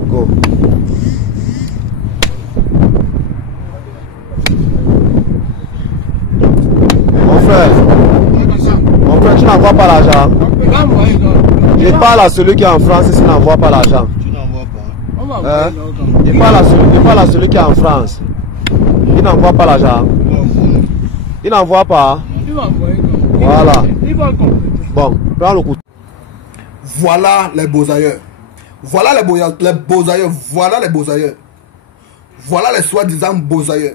Go. Mon frère, tu n'envoies pas l'argent. Je parle à celui qui est en France et tu n'envoies pas l'argent. Tu n'envoies pas. Je parle à celui qui est en France. Il n'envoie pas l'argent. Il n'envoie pas. Voilà. Bon, prends le coup. Voilà les beaux ailleurs. Voilà les beaux ailleurs. Voilà les beaux ailleurs. Voilà les soi-disant beaux ailleurs.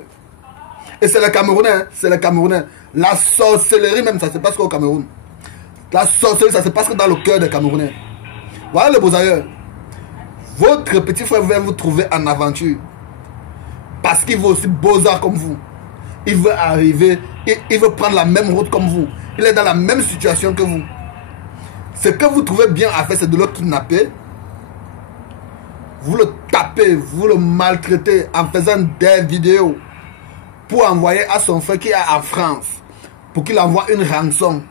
Et c'est les Camerounais. C'est les Camerounais. La sorcellerie même, ça se passe qu'au Cameroun. La sorcellerie, ça se passe que dans le cœur des Camerounais. Voilà les beaux ailleurs. Votre petit frère vient vous trouver en aventure. Parce qu'il veut aussi beaux-arts comme vous. Il veut arriver, il veut prendre la même route comme vous. Il est dans la même situation que vous. Ce que vous trouvez bien à faire, c'est de le kidnapper. Vous le tapez, vous le maltraitez en faisant des vidéos pour envoyer à son frère qui est en France, pour qu'il envoie une rançon.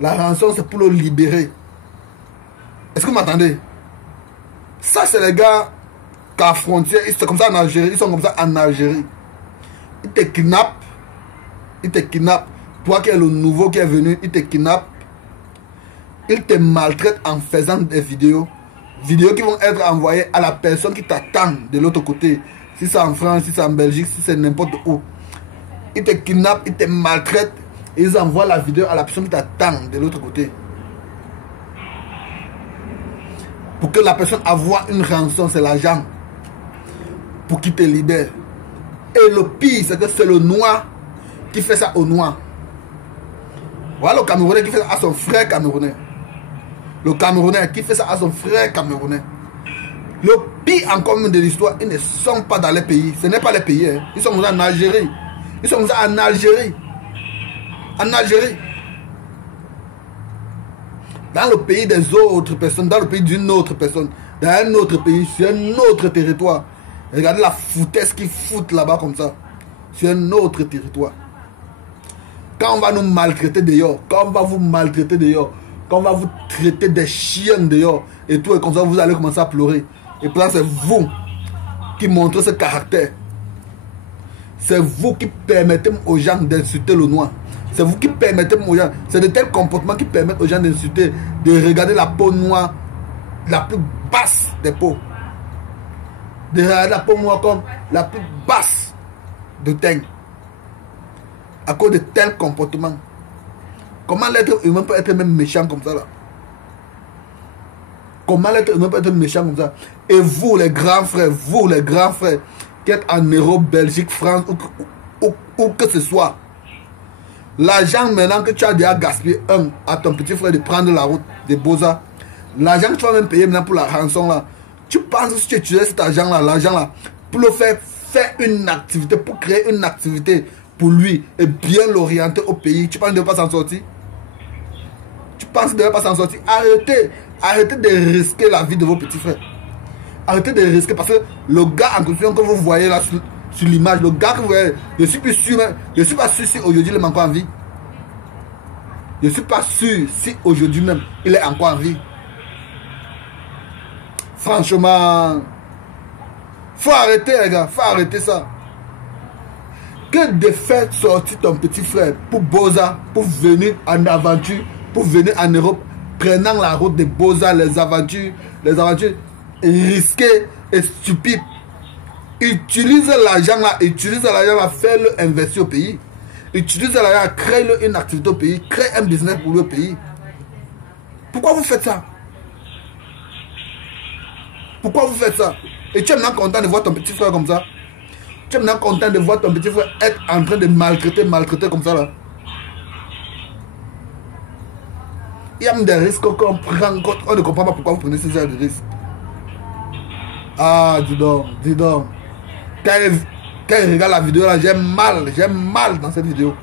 La rançon, c'est pour le libérer. Est-ce que vous m'entendez? Ça, c'est les gars qu'à frontière, ils sont comme ça en Algérie. Ils sont comme ça en Algérie. Ils te kidnappent. Ils te kidnappent. Toi qui es le nouveau qui est venu, ils te kidnappent. Ils te maltraitent en faisant des vidéos. Vidéos qui vont être envoyées à la personne qui t'attend de l'autre côté. Si c'est en France, si c'est en Belgique, si c'est n'importe où. Ils te kidnappent, ils te maltraitent. Et ils envoient la vidéo à la personne qui t'attend de l'autre côté. Pour que la personne envoie une rançon, c'est l'argent. Pour qu'il te libère. Et le pire, c'est que c'est le noir qui fait ça au noir. Voilà le Camerounais qui fait ça à son frère camerounais. Le Camerounais qui fait ça à son frère camerounais. Le pire encore même de l'histoire, ils ne sont pas dans les pays. Ce n'est pas les pays. Hein. Ils sont en Algérie. Ils sont en Algérie. En Algérie. Dans le pays des autres personnes, dans le pays d'une autre personne, dans un autre pays, sur un autre territoire. Regardez la foutaise qu'ils foutent là-bas comme ça. Sur un autre territoire. Quand on va nous maltraiter dehors, quand on va vous maltraiter dehors, quand on va vous traiter des chiens dehors, et tout, et comme ça, vous allez commencer à pleurer. Et puis là, c'est vous qui montrez ce caractère. C'est vous qui permettez aux gens d'insulter le noir. C'est vous qui permettez aux gens. C'est de tels comportements qui permettent aux gens d'insulter, de regarder la peau noire, la plus basse des peaux. De regarder la peau noire comme la plus basse de teint. À cause de tels comportements. Comment l'être humain peut être même méchant comme ça là? Comment l'être humain peut être méchant comme ça? Et vous les grands frères, qui êtes en Europe, Belgique, France, où que ce soit, l'argent maintenant que tu as déjà gaspillé à ton petit frère de prendre la route des Beaux-Arts, l'argent que tu vas même payer maintenant pour la rançon là, tu penses que si tu utilisais cet argent là, l'argent là, pour le faire une activité, pour créer une activité pour lui et bien l'orienter au pays, tu penses qu'il ne devait pas s'en sortir? Tu penses qu'il ne devait pas s'en sortir? Arrêtez de risquer la vie de vos petits frères. Arrêtez de risquer parce que le gars en question que vous voyez là sur l'image, le gars que vous voyez, je suis pas sûr si aujourd'hui il est encore en vie. Je ne suis pas sûr si aujourd'hui même il est encore en vie. Franchement, faut arrêter les gars, faut arrêter ça. Que de faire sortir ton petit frère pour Beaux-Arts, pour venir en aventure, pour venir en Europe, prenant la route des Beaux-Arts, les aventures risquées et stupides. Utilise l'argent là, fais-le investir au pays. Utilise l'argent, crée-le une activité au pays, crée un business pour le pays. Pourquoi vous faites ça? Pourquoi vous faites ça? Et tu es maintenant content de voir ton petit frère comme ça? Tu es maintenant content de voir ton petit frère être en train de maltraiter comme ça là? Il y a même des risques qu'on prend, on ne comprend pas pourquoi vous prenez ce genre de risques. Ah, dis donc. Quand il regarde la vidéo là, j'ai mal dans cette vidéo.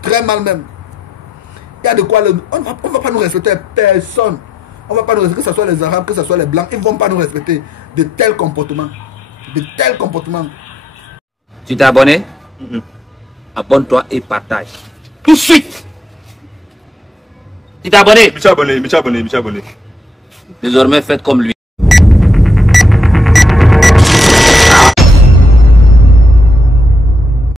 Très mal même. Il y a de quoi, on ne va pas nous respecter personne. On ne va pas nous respecter, que ce soit les Arabes, que ce soit les Blancs, ils ne vont pas nous respecter de tels comportements. Tu t'es abonné? Abonne-toi et partage. Tout de suite! Tu t'es abonné? Je suis abonné. Désormais, faites comme lui.